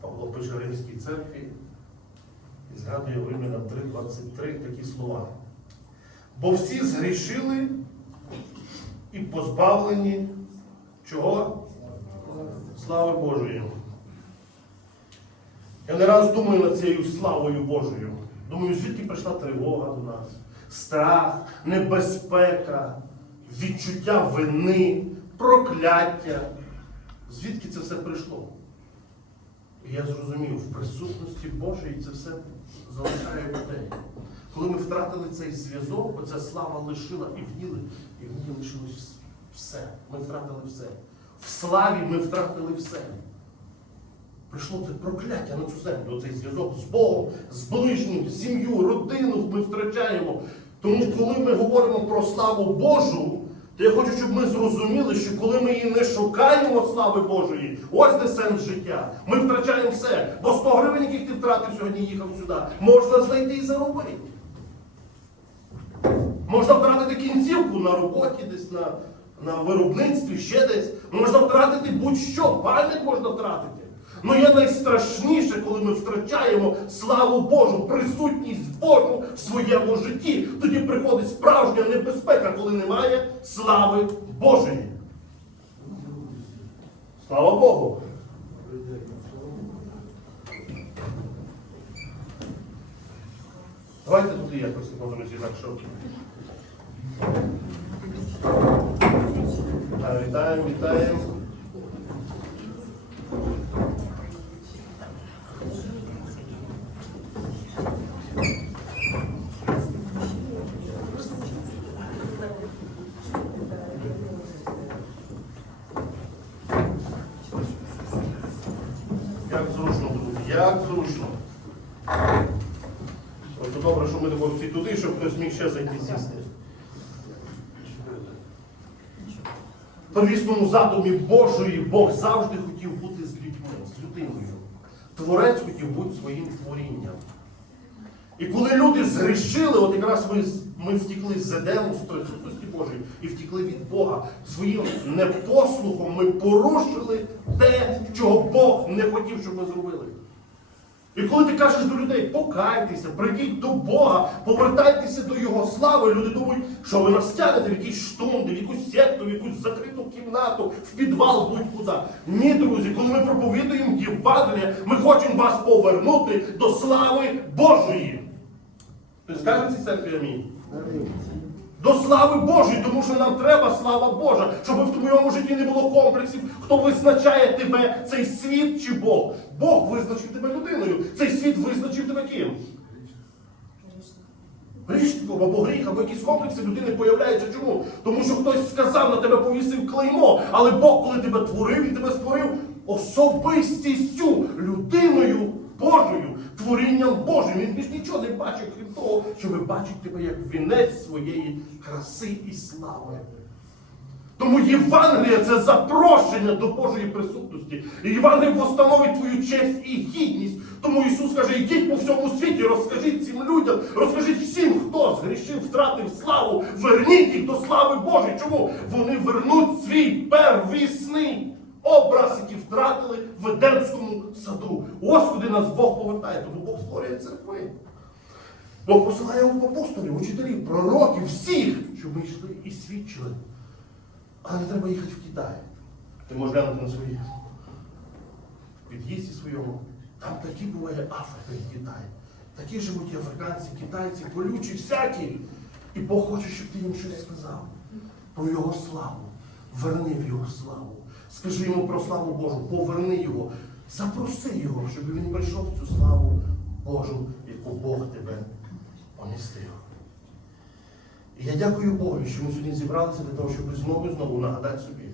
Павло пише Римській церкві і згадує в Римлянам 3.23 такі слова. Бо всі згрішили і позбавлені чого? Слави Божої. Я не раз думаю над цією славою Божою. Думаю, звідки прийшла тривога до нас, страх, небезпека, відчуття вини, прокляття. Звідки це все прийшло? Я зрозумів, в присутності Божої це все залишає людей. Коли ми втратили цей зв'язок, оця слава лишила і в ділі, і в ній лишилось все. Ми втратили все. В славі ми втратили все. Прийшло це прокляття на цю землю, цей зв'язок з Богом, з ближнім, сім'ю, родину ми втрачаємо. Тому коли ми говоримо про славу Божу, то я хочу, щоб ми зрозуміли, що коли ми її не шукаємо слави Божої, ось де сенс життя. Ми втрачаємо все. Бо 100 гривень, яких ти втратив сьогодні, їхав сюди, можна знайти і заробити. Можна втратити кінцівку на роботі, десь на, на виробництві, ще десь. Можна втратити будь-що, пам'ять можна втратити. Ну є найстрашніше, коли ми втрачаємо славу Божу, присутність Божу в своєму житті. Тоді приходить справжня небезпека, коли немає слави Божої. Слава Богу! Давайте туди якось подивимося, так що. Вітаємо, вітаємо. Як зручно, друзі, як зручно. Ось то добре, що ми тако всі туди, щоб хтось міг ще зайти сісти. В первісному задумі Божої Бог завжди хотів бути з людьми, з людиною. Творець хотів бути своїм творінням. І коли люди згрішили, от якраз ми, ми втікли з Едему, з присутності Божої, і втікли від Бога. Своїм непослухом ми порушили те, чого Бог не хотів, щоб ми зробили. І коли ти кажеш до людей, покайтеся, прийдіть до Бога, повертайтеся до Його слави, люди думають, що ви нас тягнете в якісь штунди, в якусь секту, в якусь закриту кімнату, в підвал, будь-куди. Ні, друзі, коли ми проповідуємо Євангелія, ми хочемо вас повернути до слави Божої. Ти скажеш цій церкві амінь? До слави Божої, тому що нам треба слава Божа, щоб в твоєму житті не було комплексів, хто визначає тебе, цей світ чи Бог. Бог визначив тебе людиною. Цей світ визначив тебе ким? Грішником або гріх, або якісь комплекси людини появляються. Чому? Тому що хтось сказав на тебе повісив клеймо, але Бог, коли тебе творив, він тебе створив особистістю, людиною Божою, творінням Божим. Він більш нічого не бачить, крім того, що ви бачите тебе як вінець своєї краси і слави. Тому Євангелія це запрошення до Божої присутності. І Євангелія встановить твою честь і гідність. Тому Ісус каже, йдіть по всьому світі, розкажіть цим людям, розкажіть всім, хто згрішив, втратив славу, верніть їх до слави Божої. Чому? Вони вернуть свій первісний образ, який втратили в Едемському саду. Ось куди нас Бог повертає, тому Бог створює церкви. Бог посилає апостолів, учителів, пророків, всіх, щоб ми йшли і свідчили. Але не треба їхати в Китай. Ти можеш глянути на свої в під'їзді своєму. Там такі буває Африка і Китай. Такі живуть і африканці, китайці, колючі, всякі. І Бог хоче, щоб ти їм щось сказав про Його славу. Верни в Його славу. Скажи йому про славу Божу, поверни його, запроси його, щоб він прийшов в цю славу Божу, яку Бог тебе помістив. І я дякую Богу, що ми сьогодні зібралися для того, щоб знову і знову нагадати собі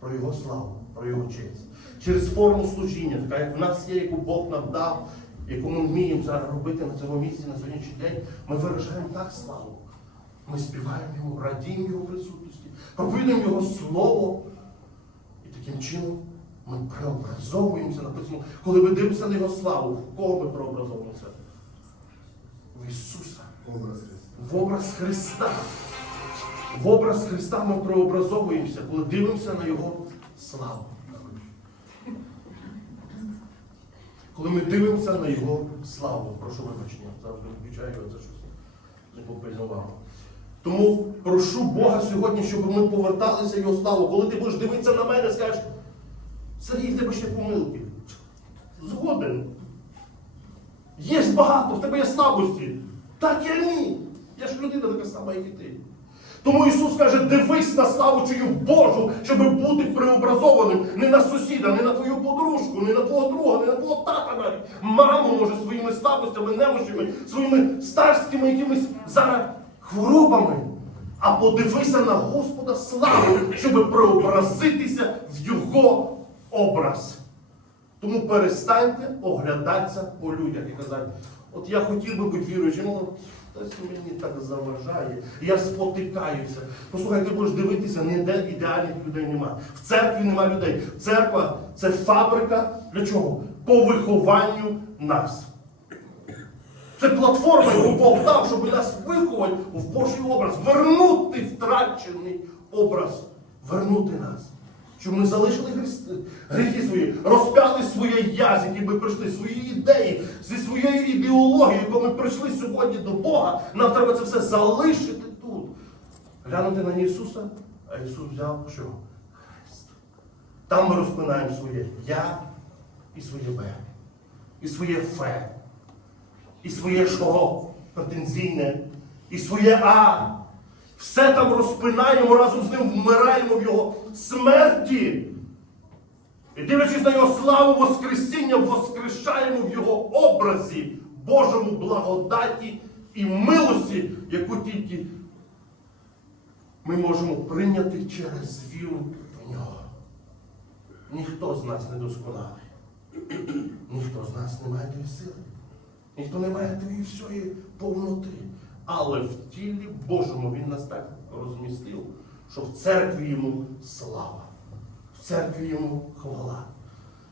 про Його славу, про Його честь. Через форму служіння, така як в нас є, яку Бог нам дав, яку ми вміємо зараз робити на цьому місці на сьогоднішній день, ми виражаємо так славу. Ми співаємо Йому, радіємо Його присутності, проповідуємо Його Слово. Таким чином ми преобразовуємося написано. Коли ми дивимося на Його славу, в кого ми преобразовуємося? в Ісуса, Образ в образ Христа. В образ Христа ми преобразовуємося, коли дивимося на Його славу. Коли ми дивимося на Його славу. Прошу вибачення, завжди включаю це щось не попильнував. Тому прошу Бога сьогодні, щоб ми поверталися Його славу. Коли ти будеш дивитися на мене, скажеш, Сергій, в тебе ще помилки. Згоден. Є багато, в тебе є слабості. Так я ні. Я ж людина така сама, як і ти. Тому Ісус каже, дивись на славу чию Божу, щоб бути преобразованим не на сусіда, не на твою подружку, не на твого друга, не на твого тата навіть. Маму, може, своїми слабостями, немощами, своїми старськими якимись зараз хворобами. А подивися на Господа славу, щоб преобразитися в Його образ. Тому перестаньте оглядатися по людях і казати, от я хотів би бути віруючим, але хтось мені так заважає, я спотикаюся. Послухай, ти будеш дивитися, ніде ідеальних людей нема. В церкві нема людей. Церква це фабрика для чого? По вихованню нас. Це платформа, Бог дав, щоб нас виховати в Божий образ, вернути втрачений образ, вернути нас. Щоб ми залишили гріхи свої, розп'яли своє я, з яким ми прийшли, свої ідеї, зі своєю ідеологією, яку ми прийшли сьогодні до Бога, нам треба це все залишити тут. Глянути на Ісуса, а Ісус взяв що? Хрест. Там ми розпинаємо своє я і своє Б, і своє фе і своє що претензійне, і своє А. Все там розпинаємо, разом з ним вмираємо в його смерті. І дивлячись на його славу Воскресіння, воскрешаємо в його образі Божому благодаті і милості, яку тільки ми можемо прийняти через віру в нього. Ніхто з нас не досконалий. Ніхто з нас не має тієї сили. Ніхто не має тієї всієї повноти. Але в тілі Божому Він нас так розмістив, що в церкві йому слава, в церкві йому хвала.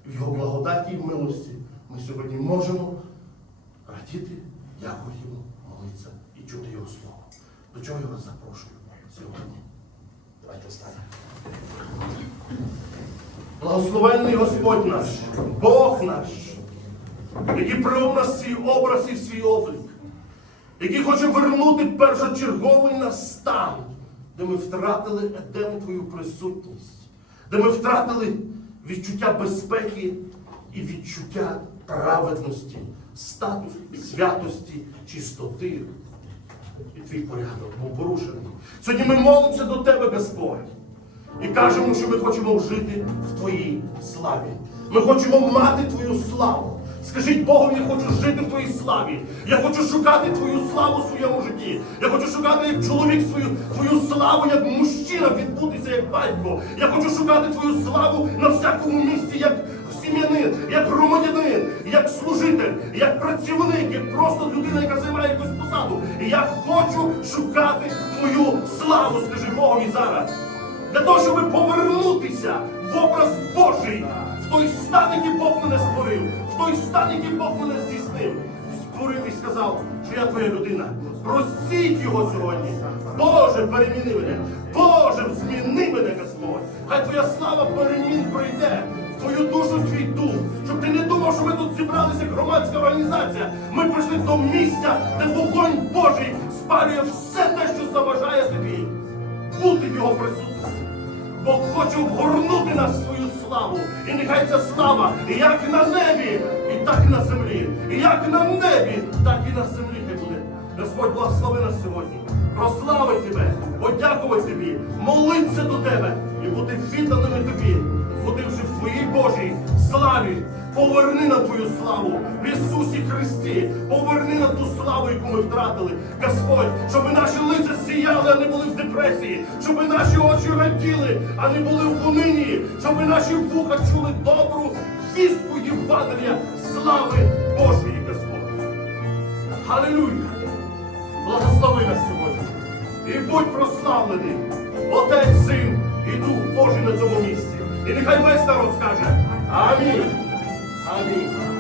В його благодаті і милості ми сьогодні можемо радіти, дякувати йому, молитися і чути його слово. До чого я вас запрошую сьогодні? Давайте встанемо. Благословенний Господь наш, Бог наш, який нас свій образ і свій облік, який хоче вернути першочерговий нас стан, де ми втратили Едем Твою присутність, де ми втратили відчуття безпеки і відчуття праведності, статус святості, чистоти. І твій порядок був. Сьогодні ми молимося до тебе, Господь. І кажемо, що ми хочемо жити в Твоїй славі. Ми хочемо мати Твою славу. Скажіть Богу, я хочу жити в Твоїй славі. Я хочу шукати Твою славу в своєму житті. Я хочу шукати як чоловік свою Твою славу, як мужчина відбутися, як батько. Я хочу шукати Твою славу на всякому місці, як сім'янин, як громадянин, як служитель, як працівник, як просто людина, яка займає якусь посаду. І я хочу шукати Твою славу, скажи Богові зараз. Для того, щоб повернутися в образ Божий, той стан, який Бог мене створив, в той стан, який Бог мене здійснив. Створив і сказав, що я твоя людина. Просіть його сьогодні. Боже, переміни мене. Боже, зміни мене, Господь. Хай твоя слава перемін прийде твою душу, твій дух. Щоб ти не думав, що ми тут зібралися як громадська організація. Ми прийшли до місця, де вогонь Божий спалює все те, що заважає тобі хоче обгорнути нас свою славу. І нехай ця слава як на небі, і так і на землі. І як на небі, так і на землі ти буде. Господь благослови нас сьогодні. Прослави тебе, подякувати тобі, молитися до тебе і бути відданими тобі, ходивши в твоїй Божій славі. Поверни нам твою славу в Ісусі Христі. Поверни нам ту славу, яку ми втратили. Господь, щоб наші лиця сіяли, а не були в депресії, щоб наші очі раділи, а не були в унинні, щоб наші вуха чули добру вістку Євангелія слави Божої, Господь. Халилуя! Благослови нас сьогодні. І будь прославлений, Отець, Син і Дух Божий на цьому місці. І нехай весь народ скаже Амінь. Амінь.